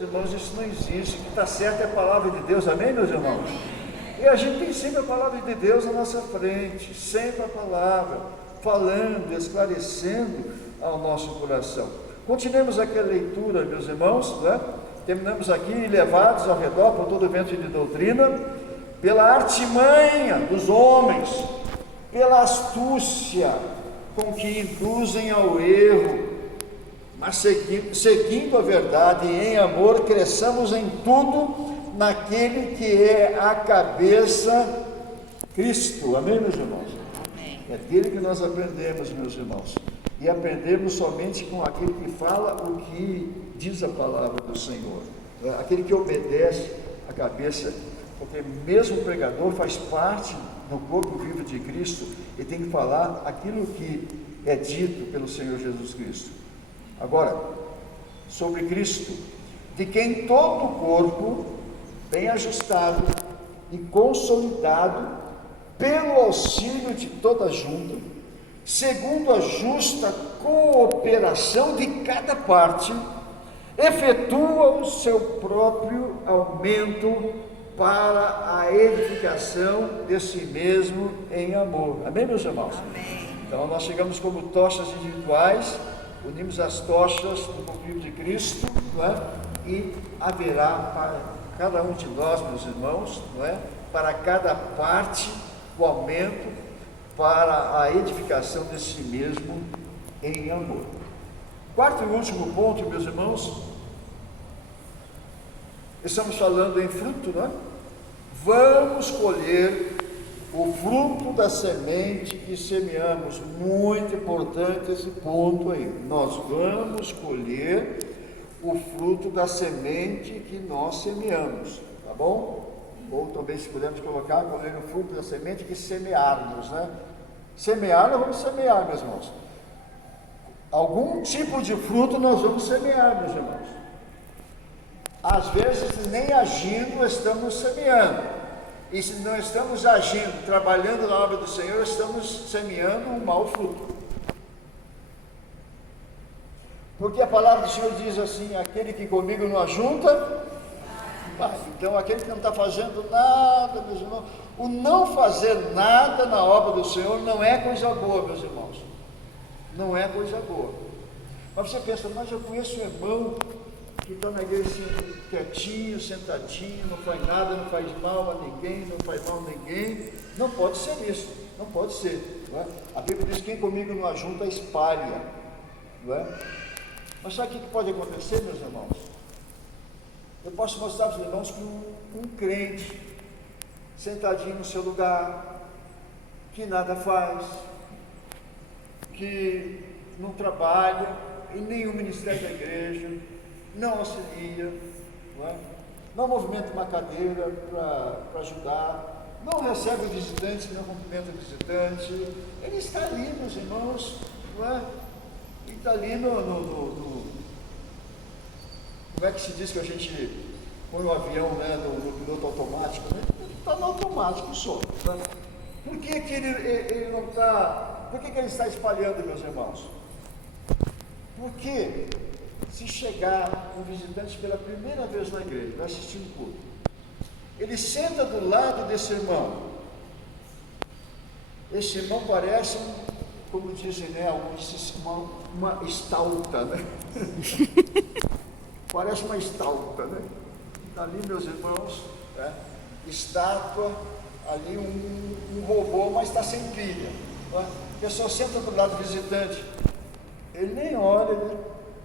Irmãos, isso não existe. O que está certo é a palavra de Deus, amém, meus irmãos? E a gente tem sempre a palavra de Deus na nossa frente, sempre a palavra, falando, esclarecendo ao nosso coração. Continuemos aqui a leitura, meus irmãos, né? Terminamos aqui, levados ao redor por todo o vento de doutrina, pela artimanha dos homens, pela astúcia com que induzem ao erro, mas seguindo a verdade e em amor, cresçamos em tudo naquele que é a cabeça, Cristo. Amém, meus irmãos? Amém. É dele que nós aprendemos, meus irmãos, e aprendemos somente com aquele que fala o que diz a palavra do Senhor, aquele que obedece a cabeça, porque mesmo o pregador faz parte do corpo vivo de Cristo e tem que falar aquilo que é dito pelo Senhor Jesus Cristo. Agora, sobre Cristo, de quem todo o corpo, bem ajustado e consolidado, pelo auxílio de toda junta, segundo a justa cooperação de cada parte, efetua o seu próprio aumento para a edificação de si mesmo em amor. Amém, meus irmãos? Amém. Então, nós chegamos como tochas individuais, unimos as tochas do corpo de Cristo, não é? E haverá para cada um de nós, meus irmãos, não é? Para cada parte, o aumento para a edificação de si mesmo em amor. Quarto e último ponto, meus irmãos, estamos falando em fruto, não é? Vamos colher o fruto da semente que semeamos. Muito importante esse ponto aí. Nós vamos colher o fruto da semente que nós semeamos, tá bom? Ou também, se pudermos colocar, colher o fruto da semente que semearmos, né? Semear, nós vamos semear, meus irmãos. Algum tipo de fruto nós vamos semear, meus irmãos. Às vezes, nem agindo, estamos semeando. E se não estamos agindo, trabalhando na obra do Senhor, estamos semeando um mau fruto. Porque a palavra do Senhor diz assim: aquele que comigo não ajunta, vai. Então aquele que não está fazendo nada, meus irmãos, o não fazer nada na obra do Senhor não é coisa boa, meus irmãos. Não é coisa boa. Mas você pensa, mas eu conheço um irmão que está na igreja assim, quietinho, sentadinho, não faz nada, não faz mal a ninguém, não faz mal a ninguém. Não pode ser isso, não pode ser, não é? A Bíblia diz: quem comigo não ajunta, espalha, não é? Mas sabe o que pode acontecer, meus irmãos? Eu posso mostrar para os irmãos que um crente, sentadinho no seu lugar, que nada faz, que não trabalha em nenhum ministério da igreja, não auxilia, não movimenta uma cadeira para ajudar, não recebe o visitante, não cumprimenta o visitante, ele está ali, meus irmãos, ele está ali no como é que se diz que a gente põe o avião, né, no piloto automático, né? Ele está no automático só, né? Por que ele não está, por que ele está espalhando, meus irmãos? Porque se chegar um visitante pela primeira vez na igreja, vai assistir um culto, ele senta do lado desse irmão, esse irmão parece, como dizem, né, alguns, uma estalta, né? Parece uma estalta, né? Está ali, meus irmãos, né? Estátua, ali um robô, mas está sem pilha, né? A pessoa senta do lado do visitante, ele nem olha, ele: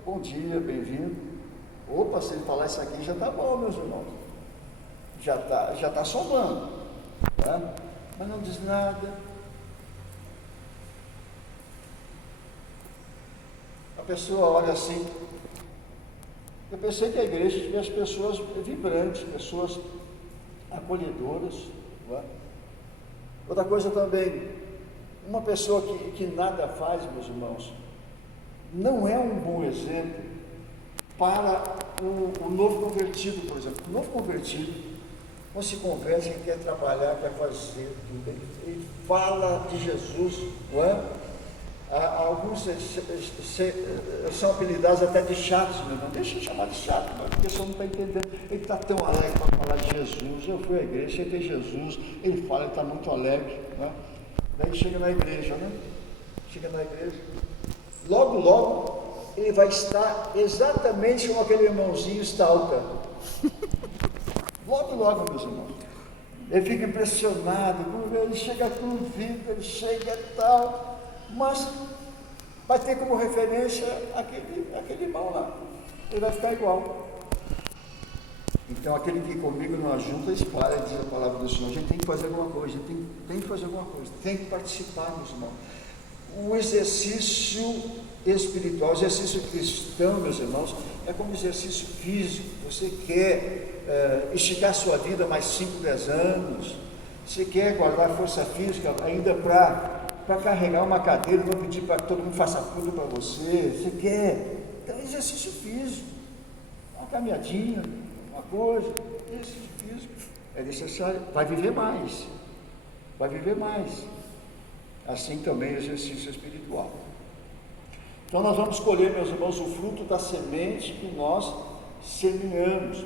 bom dia, bem-vindo. Opa, se ele falar isso aqui já está bom, meus irmãos, já tá somando, né? Mas não diz nada. A pessoa olha assim. Eu pensei que a igreja tivesse pessoas vibrantes, pessoas acolhedoras, não é? Outra coisa também, uma pessoa que nada faz, meus irmãos, não é um bom exemplo para o novo convertido, por exemplo. O novo convertido, quando se converte, ele quer trabalhar, quer fazer tudo, ele fala de Jesus, não é? Alguns são apelidados até de chatos, meu irmão. Deixa eu chamar de chato, porque a pessoa não está entendendo. Ele está tão alegre para falar de Jesus. Eu fui à igreja, aceitei Jesus. Ele fala, ele está muito alegre. Né? Daí chega na igreja, né? Chega na igreja. Logo, logo, ele vai estar exatamente como aquele irmãozinho stalker. Logo, logo, meus irmãos. Ele fica impressionado, ele chega convicto, ele chega tal. Mas vai ter como referência aquele irmão lá. Ele vai ficar igual. Então, aquele que comigo não ajunta, espalha, diz a palavra do Senhor. A gente tem que fazer alguma coisa, tem que fazer alguma coisa, tem que participar, meus irmãos. O exercício espiritual, o exercício cristão, meus irmãos, é como exercício físico. Você quer esticar sua vida mais 5, 10 anos, você quer guardar força física ainda para carregar uma cadeira, não pedir para que todo mundo faça tudo para você quer, então exercício físico, uma caminhadinha, uma coisa, exercício físico, é necessário, vai viver mais, assim também exercício espiritual. Então nós vamos colher, meus irmãos, o fruto da semente que nós semeamos.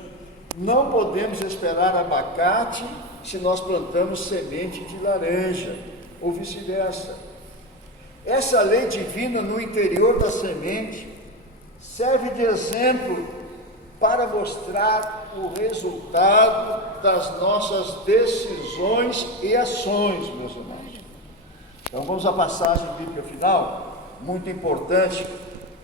Não podemos esperar abacate se nós plantamos semente de laranja, ou vice-versa. Essa lei divina no interior da semente serve de exemplo para mostrar o resultado das nossas decisões e ações, meus irmãos. Então vamos à passagem bíblica final, muito importante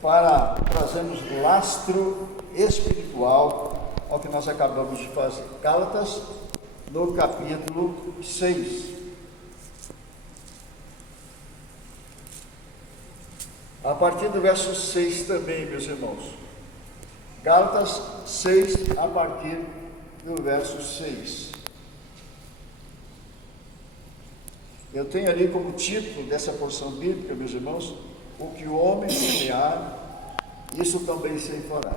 para trazermos lastro espiritual ao que nós acabamos de fazer. Gálatas, no capítulo 6. A partir do verso 6 também, meus irmãos. Gálatas 6, a partir do verso 6. Eu tenho ali como título dessa porção bíblica, meus irmãos, o que o homem semear, isso também se fará.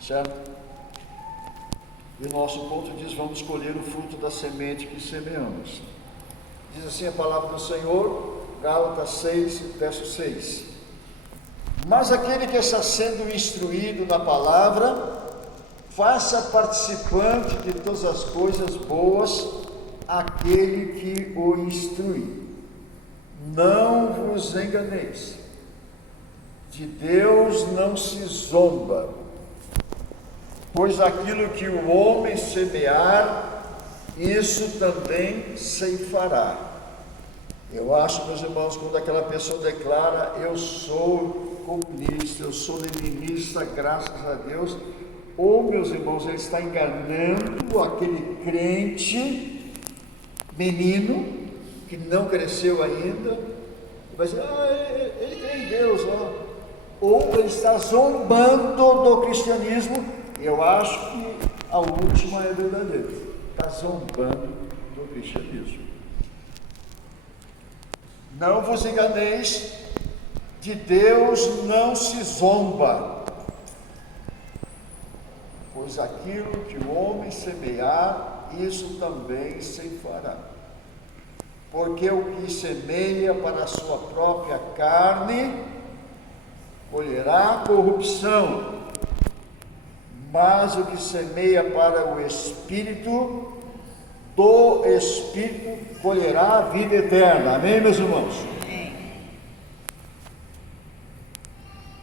Certo? E o nosso ponto diz, vamos colher o fruto da semente que semeamos. Diz assim a palavra do Senhor, Gálatas 6, verso 6. Mas aquele que está sendo instruído na palavra, faça participante de todas as coisas boas aquele que o instrui. Não vos enganeis, de Deus não se zomba, pois aquilo que o homem semear, isso também ceifará. Eu acho, meus irmãos, quando aquela pessoa declara, eu sou comunista, eu sou leninista, graças a Deus, ou, meus irmãos, ele está enganando aquele crente, menino, que não cresceu ainda, vai dizer, ele crê em Deus, ó. Ou ele está zombando do cristianismo. Eu acho que a última é verdadeira, está zombando do cristianismo. Não vos enganeis, de Deus não se zomba, pois aquilo que o homem semear, isso também ceifará. Porque o que semeia para a sua própria carne, colherá corrupção, mas o que semeia para o Espírito, do Espírito colherá a vida eterna. Amém, meus irmãos? Amém.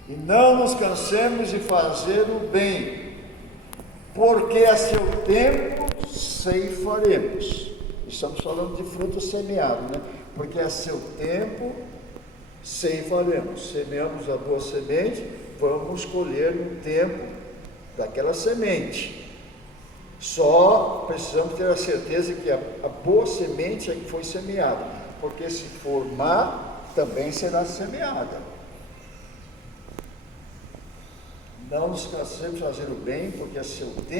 E não nos cansemos de fazer o bem, porque a seu tempo ceifaremos. Estamos falando de fruto semeado, né? Porque a seu tempo ceifaremos. Semeamos a boa semente, vamos colher no tempo daquela semente. Só precisamos ter a certeza que a boa semente é que foi semeada, porque se for má, também será semeada. Não nos cansemos de fazer o bem, porque a seu tempo